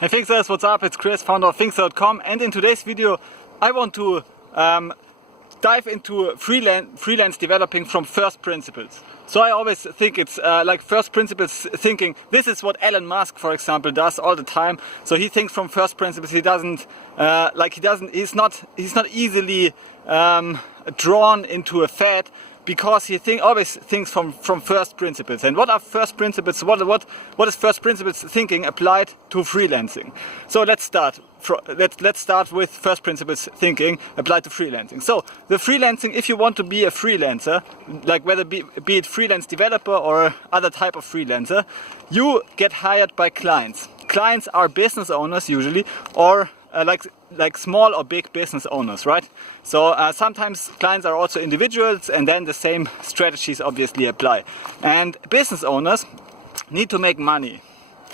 Hey Finxters, what's up? It's Chris, founder of Finxter.com, and in today's video I want to dive into freelance developing from first principles. So I always think it's like first principles thinking. This is what Elon Musk, for example, does all the time. So he thinks from first principles. He doesn't he's not easily drawn into a fad, because he always thinks from first principles. And what are first principles? What is first principles thinking applied to freelancing? So let's start with first principles thinking applied to freelancing. So the freelancing, if you want to be a freelancer, like whether be it freelance developer or other type of freelancer, you get hired by clients. Clients are business owners usually, or like small or big business owners, right? So sometimes clients are also individuals, and then the same strategies obviously apply. And business owners need to make money.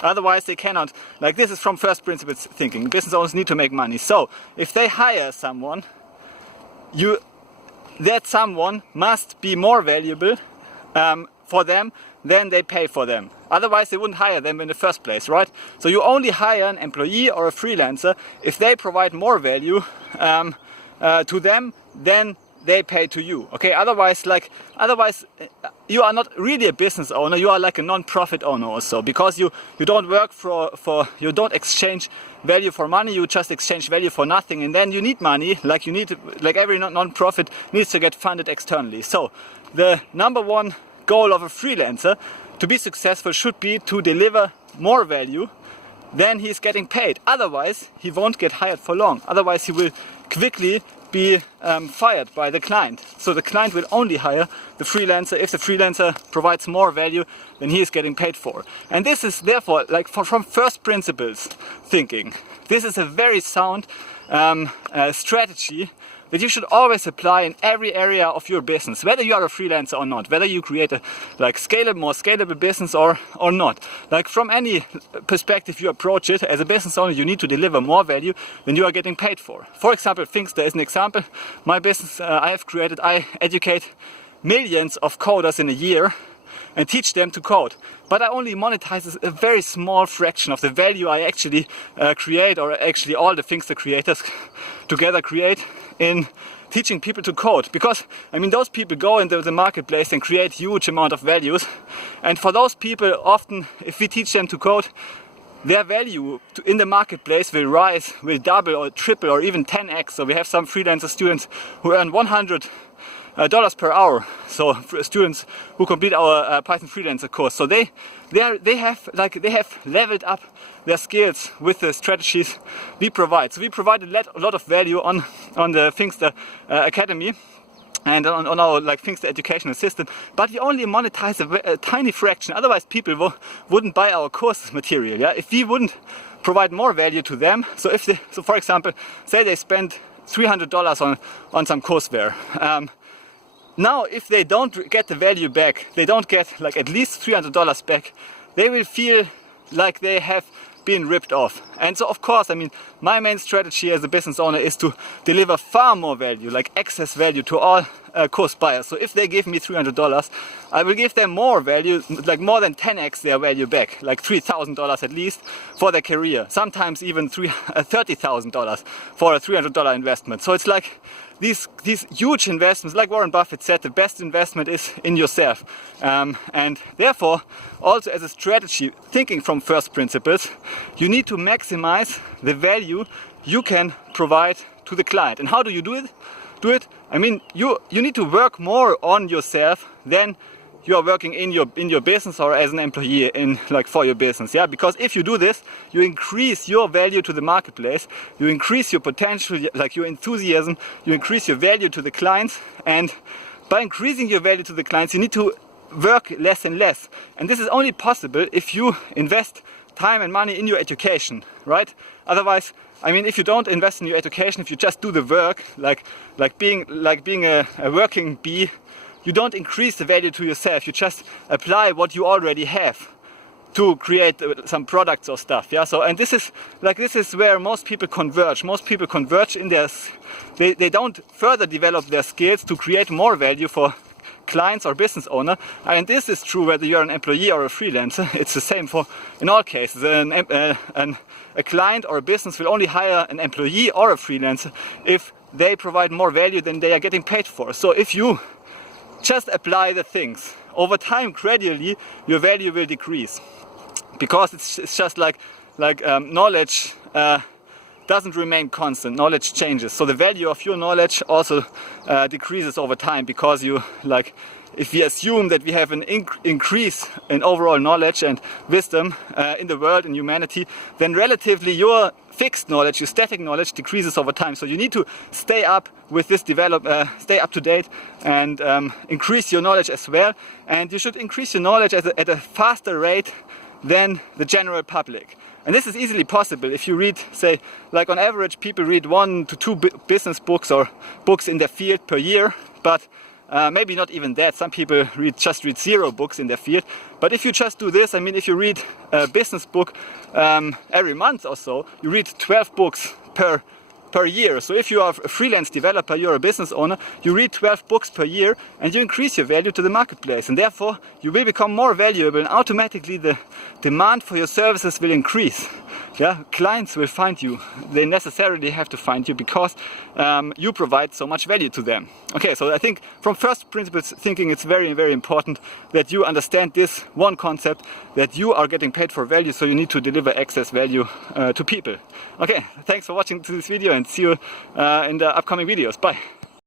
Otherwise they cannot, like this is from first principles thinking. Business owners need to make money. So if they hire someone, that someone must be more valuable for them than they pay for them. Otherwise they wouldn't hire them in the first place, right? So you only hire an employee or a freelancer if they provide more value to them than they pay to you. Okay, otherwise you are not really a business owner, you are like a non-profit owner also, because you don't work you don't exchange value for money, you just exchange value for nothing, and then you need money, like every non-profit needs to get funded externally. So the number one goal of a freelancer to be successful should be to deliver more value than he's getting paid. Otherwise he won't get hired for long. Otherwise he will quickly be fired by the client. So the client will only hire the freelancer if the freelancer provides more value than he is getting paid for. And this is therefore, like from first principles thinking, this is a very sound strategy that you should always apply in every area of your business, whether you are a freelancer or not, whether you create a more scalable business or not. Like from any perspective you approach it, as a business owner you need to deliver more value than you are getting paid for. For example, Finxter is an example. My business I educate millions of coders in a year and teach them to code. But I only monetize a very small fraction of the value I actually create, or actually all the Finxter creators together create, in teaching people to code. Because I mean, those people go into the marketplace and create huge amount of values, and for those people, often if we teach them to code, their value in the marketplace will rise, will double or triple or even 10x. So we have some freelancer students who earn $100 per hour. So students who complete our Python freelancer course. So they have leveled up their skills with the strategies we provide. So we provide a lot of value on the Finxter Academy and on our Finxter educational system, but we only monetize a tiny fraction. Otherwise people wouldn't buy our courses material. Yeah, if we wouldn't provide more value to them. So for example, say they spend $300 on some courseware. Now, if they don't get the value back, they don't get at least $300 back, they will feel like they have been ripped off. And so of course, I mean, my main strategy as a business owner is to deliver far more value, like excess value, to all course buyers. So if they give me $300, I will give them more value, like more than 10x their value back, like $3,000 at least for their career. Sometimes even $30,000 for a $300 investment. So it's like these huge investments, like Warren Buffett said, the best investment is in yourself. And therefore, also as a strategy, thinking from first principles, you need to maximize the value you can provide to the client. And how do you do it? I mean, you need to work more on yourself than you are working in your business or as an employee for your business. Yeah, because if you do this, you increase your value to the marketplace, you increase your potential, like your enthusiasm, you increase your value to the clients, and by increasing your value to the clients, you need to work less and less. And this is only possible if you invest time and money in your education, right? Otherwise, I mean, if you don't invest in your education, if you just do the work, like being a working bee, you don't increase the value to yourself. You just apply what you already have to create some products or stuff. Yeah. So, and this is where most people converge. Most people converge in they don't further develop their skills to create more value for clients or business owner, and this is true whether you're an employee or a freelancer. It's the same for in all cases. A client or a business will only hire an employee or a freelancer if they provide more value than they are getting paid for. So if you just apply the things over time, gradually your value will decrease, because it's just like knowledge doesn't remain constant. Knowledge changes, so the value of your knowledge also decreases over time, because you if we assume that we have an increase in overall knowledge and wisdom in the world, in humanity, then relatively your fixed knowledge, your static knowledge, decreases over time. So you need to stay up with this stay up to date, and increase your knowledge as well. And you should increase your knowledge at a faster rate than the general public. And this is easily possible if you read, say, like on average, people read 1 to 2 business books or books in their field per year, but maybe not even that. Some people just read 0 books in their field. But if you just do this, I mean, if you read a business book every month or so, you read 12 books per year. So if you are a freelance developer, you're a business owner, you read 12 books per year, and you increase your value to the marketplace, and therefore you will become more valuable, and automatically the demand for your services will increase. Yeah, clients will find you. They necessarily have to find you because you provide so much value to them. Okay, so I think from first principles thinking, it's very, very important that you understand this one concept, that you are getting paid for value, so you need to deliver excess value to people. Okay, thanks for watching this video, and see you in the upcoming videos. Bye.